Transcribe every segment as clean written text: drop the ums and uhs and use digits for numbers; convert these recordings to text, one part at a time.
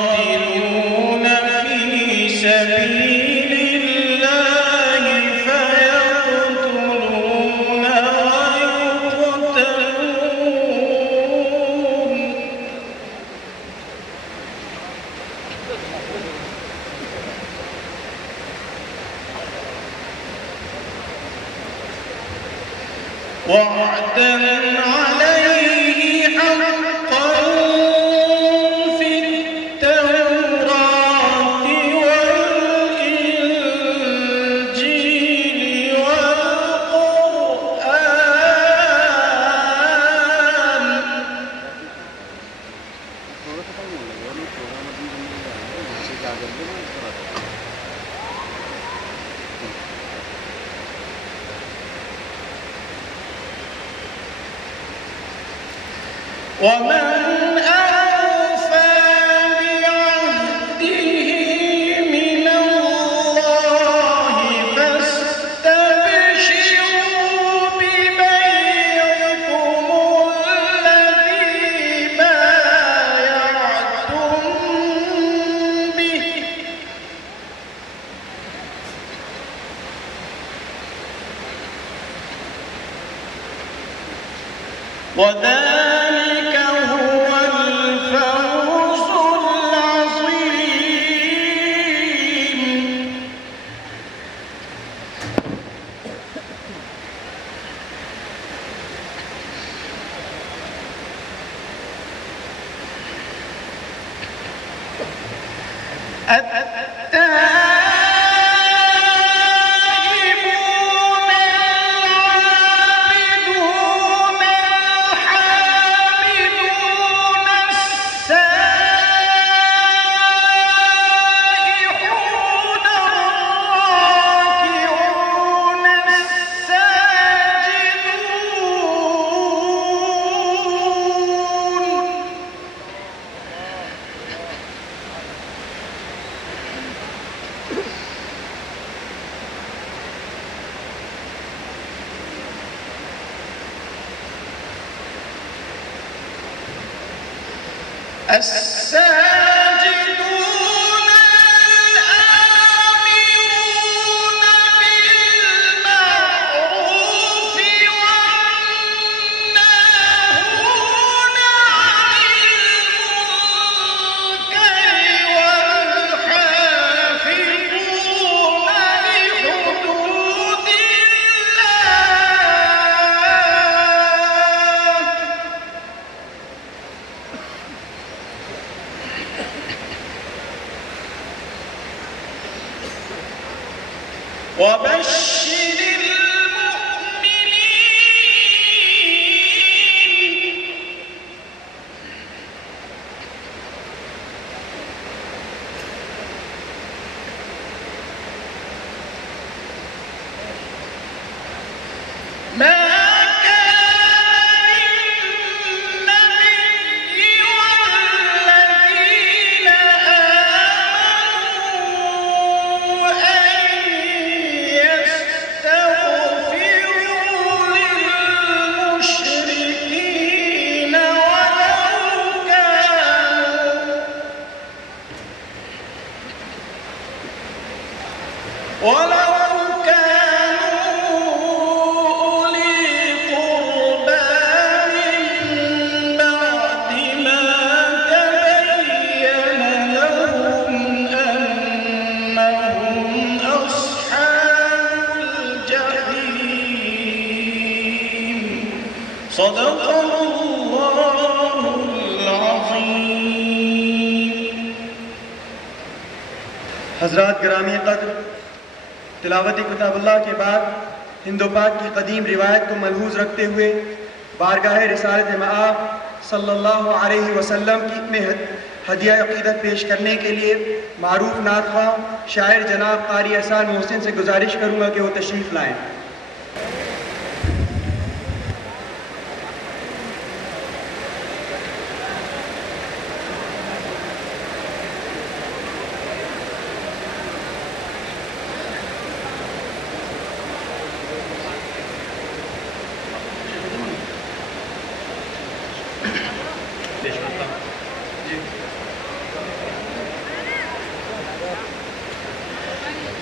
يقاتلون في سبيل الله فيقتلون ويقتلون وعدا عليه حقا في التوراة والإنجيل والقرآن ومن أوفى بعهده من الله فاستبشروا ببيعكم الذي بايعتم به وذلك هو الفوز العظيم. التائبون العابدون الحامدون السائحون الراكعون الساجدون الساجدون الآمرون بالمعروف والناهون عن المنكر والحافظون لحدود الله وبشر المؤمنين ما كان للنبي والذين آمنوا أن يستغفروا للمشركين ولو كانوا أولي قربى من بعد ما تبين لهم أنهم أصحاب الجحيم صدق الله العظيم. حضرات گرامی قدر، تلاوت کتاب اللہ کے بعد ہند و پاک کی قدیم روایت کو ملحوظ رکھتے ہوئے بارگاہ رسالت مآب صلی اللہ علیہ وسلم میں ہدیہ عقیدت پیش کرنے کے لیے معروف نعت خواں شاعر جناب قاری احسان محسن سے گزارش کروں گا کہ وہ تشریف لائیں.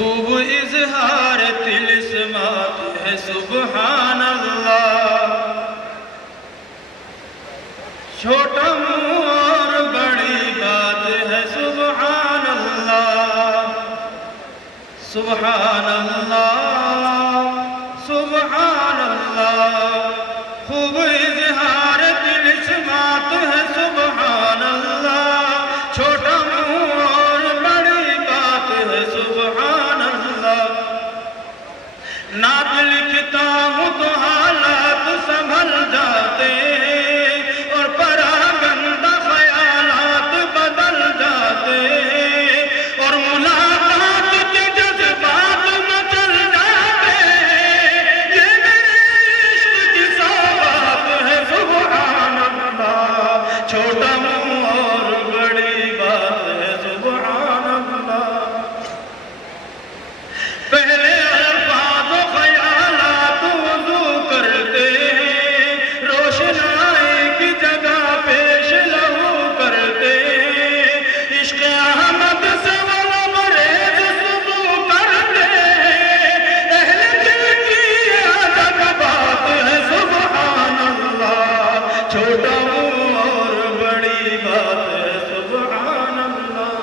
خوب اظہار طلسمات ہے سبحان اللہ، چھوٹا منہ اور بڑی بات ہے سبحان اللہ، سبحان اللہ، سبحان اللہ. خوب اظہار طلسمات ہے سبحان اللہ، چھوٹا منہ اور بڑی بات ہے سبحان اللہ. نعت لکھتا ہوں تو حالات سنبھل جاتے ہیں اور پراگندہ خیالات بدل جاتے ہیں اور ملاقات کے جذبات مچل جاتے ہیں. یہ میرے عشق کی سوغات ہے سبحان اللہ، چھوٹا منہ اور بڑی بات ہے سبحان اللہ. پہلے الفاظ و خیالات وضو کرتے ہیں، روشنائی کی جگہ پیش لہو کرتے ہیں، عشق احمد سے وہ لبریز صبح کرتے ہیں. اہل دل کی یہ عجب بات ہے سبحان اللہ، چھوٹا منہ اور بڑی بات ہے سبحان اللہ.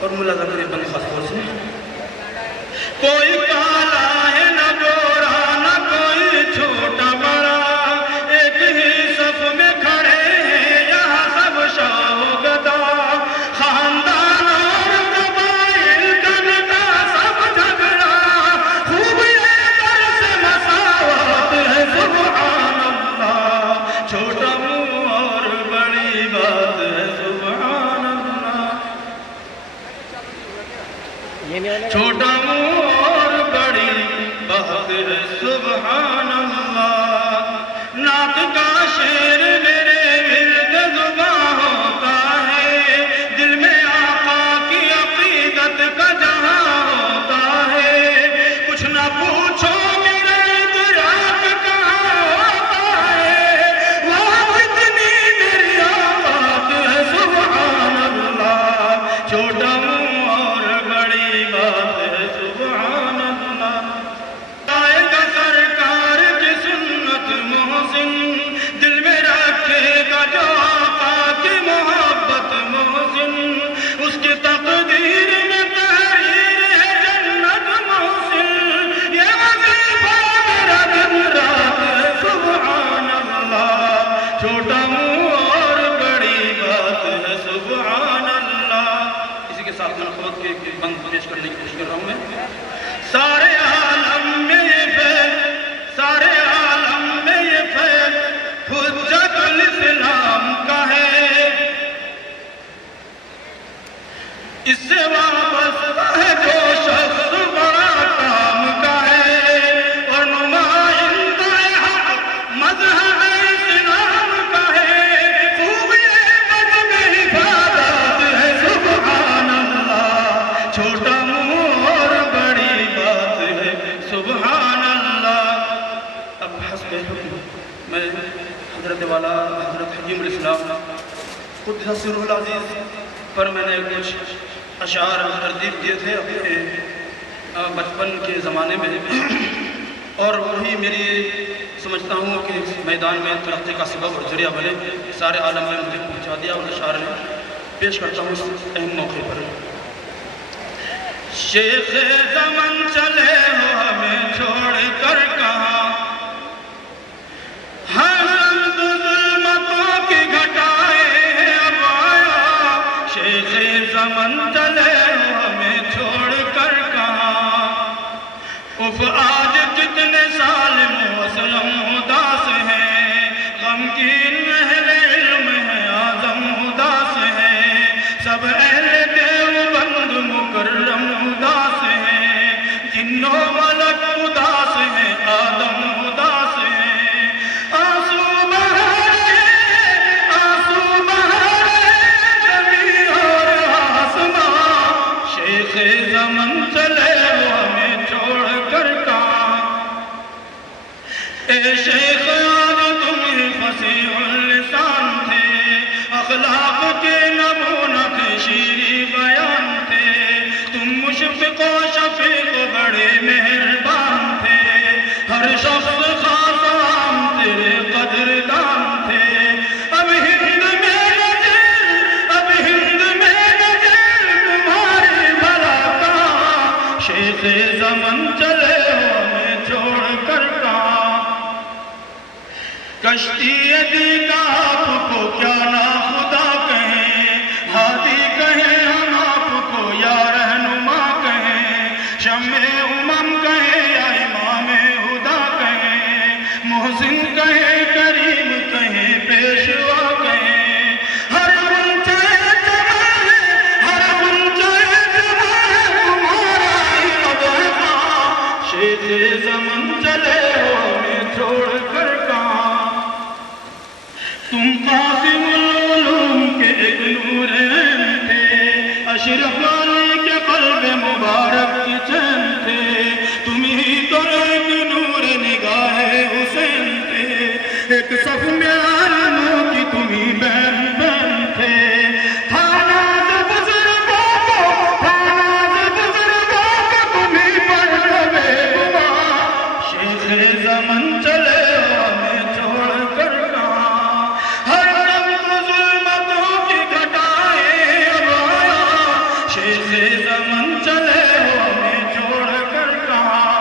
اور ملا ذکر بن خاص طور سے کوئی کالا ہے نہ گورا نہ کوئی چھوٹا بڑا، ایک ہی صف میں کھڑے ہیں یہاں سب شاہ و گدا، خاندان اور قبائل کا نکا سب جھگڑا. خوب یہ درس مساوات ہے سبحان اللہ، چھوٹا منہ اور بڑی بات ہے سبحان اللہ. چھوٹا منہ اور بڑی بات ہے سبحان اللہ. نعت کا شعر میرے ورد زباں ہوتا ہے، دل میں آقا کی عقیدت کا جہاں ہوتا ہے. کچھ نہ پوچھو میرا ادراک کہاں ہوتا ہے، وہ اتنی میری سے وابستہ ہے جو شخص بڑا کام کا ہے اور نمائندہ حق مذہب اسلام کا ہے خوب یہ بزم عبادات ہے سبحان اللہ چھوٹا منہ اور بڑی بات ہے سبحان اللہ اب حسب حکم میں حضرت والا حضرت حکیم الاسلام قدس سرہ العزیز پر میں نے کچھ اشعار ترتیب دیے تھے اپنے بچپن کے زمانے میں اور وہی میری سمجھتا ہوں کہ اس میدان میں ترقی کا سبب اور ذریعہ بنے سارے عالم میں مجھے پہنچا دیا اور اشعار میں پیش کرتا ہوں اس اہم موقع پر شیخ زمن چلے ہو ہمیں چھوڑ کر کہاں ہم ظلمتوں کی گھٹائے اب آیا شیخ زمن چلے ہو ہمیں چھوڑ کر کہاں اف آج کتنے سال مسلم اداس ہیں غمگین اہل علم ہے اعظم اداس ہیں سب اہل دیوبند مکرم اداس ہیں جنوں ملک اداس ہیں آدم اداس ہیں آنسو بہارے زمین اور آسمان شیخ زمن چلے وہ ہمیں چھوڑ کر کہاں اے شیخ آج تم فصیح اللسان تھے اخلاق کے نمونہ تھے شیریں بیان تھے تم مشفق و شفیق بڑے مہربان تھے ہر شخص خاص عام تیرے قدردان تھے اب ہند میں نظر تمہاری بھلا کہاں شیخ زمن چلے ہو ہمیں چھوڑ کر کہاں کشتی دی کا آپ کو کیا نا خدا کہیں ہادی کہیں ہم آپ کو یا رہنما کہیں شمع امم کہیں یا امام ہدا کہیں محسن کہیں کریم کہیں پیشوا کہیں ہر غنچہ جمال تمہارا ہی مدحہ شیخ زمن چلے ہو ہمیں چھوڑ کر کہاں تم قاسم العلوم کے ایک نور عین تھے اشرف علی کے قلب مبارک کی چین تھے تم ہی تو ایک نور نگاہ حسین تھے ایک صف میں عالموں کی تم ہی بہن بہن تھے تھاناز بزرگوں کو تم ہی پر بے گماں شیخ زمن چلے ہو ہمیں چھوڑ کر کہاں ہر رنگ ظلمتوں کی گھٹائے اب آیا شیخ زمن چلے ہو ہمیں چھوڑ کر کہاں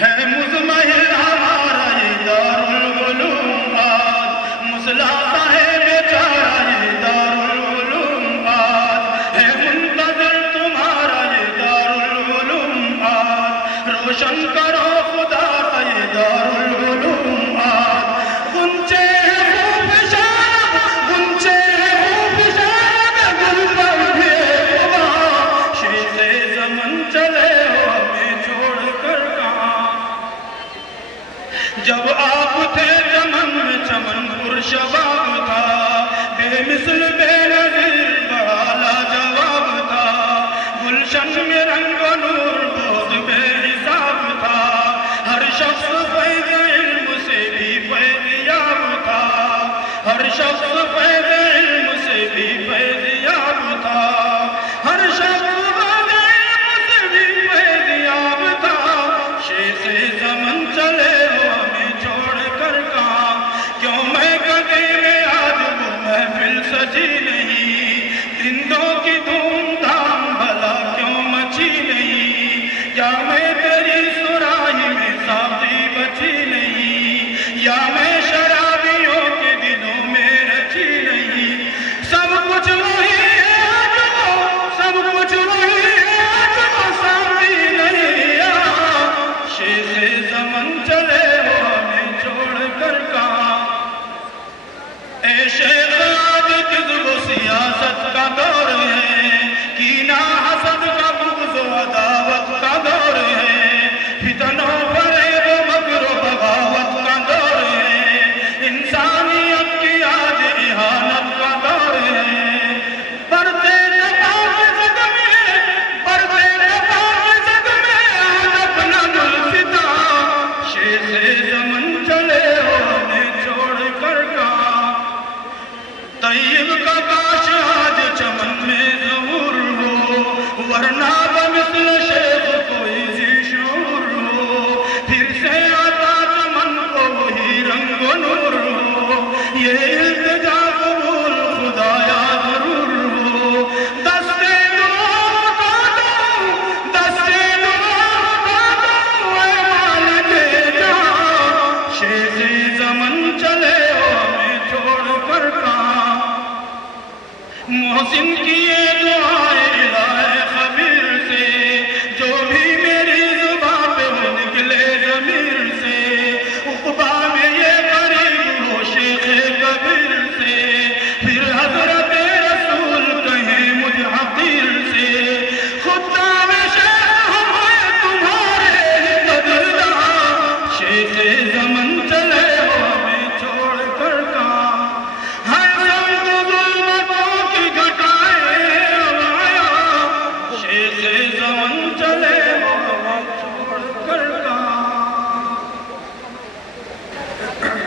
ہے مزمحل ہمارا یہ دارالعلوم آج مسلح صاحب بیچارہ یہ دارالعلوم آج ہے منتظر تمہارا یہ دارالعلوم آج روشن کرو خدا کا یہ دارالعلوم آج غنچے خوب شان گل پر اٹھے وہاں شیخ زمن چلے ہو ہمیں چھوڑ کر کہاں جب آپ تھے چمن میں چمن پر شباب تھا بے مثل بے نظیر بڑا لاجواب تھا گلشن میں رنگ و نور بہت بے حساب تھا ہر شخص فیض علم سے بھی فیض یاب تھا ہر شخص فیض علم سے بھی فیض یاب تھا ہر شخص فیض علم سے بھی فیض یاب تھا شیخ زمن چلے ہو ہمیں چھوڑ کر کہاں کیوں میں کبھی میں آج وہ محفل سجی نہیں رندوں کی دھوم دھام بھلا کیوں مچی نہیں کیا میں تیری سراہی میں ساقی بچی نہیں یا میں شرابیوں کے دلوں میں رچی نہیں سب کچھ وہی ہے سب کچھ وہی ہے ساقی نہیں شیخ زمن چلے ہو ہمیں چھوڑ کر کہاں اے شیخ آج کذب و سیاست کا دور ہے طیب کا کاش آج چمن میں ظہور ہو، ورنہ بمثل شیخ کوئی ذی شعور ہو، پھر سے آتا چمن کو وہی رنگ و نور ہو، یہ التجا قبول خدایا ضرور ہو، دستے دعا کو دو، دستے دعا کو دو، اے مالک جہاں، شیخ زمن چلے ہو ہمیں چھوڑ کر کہاں، محسن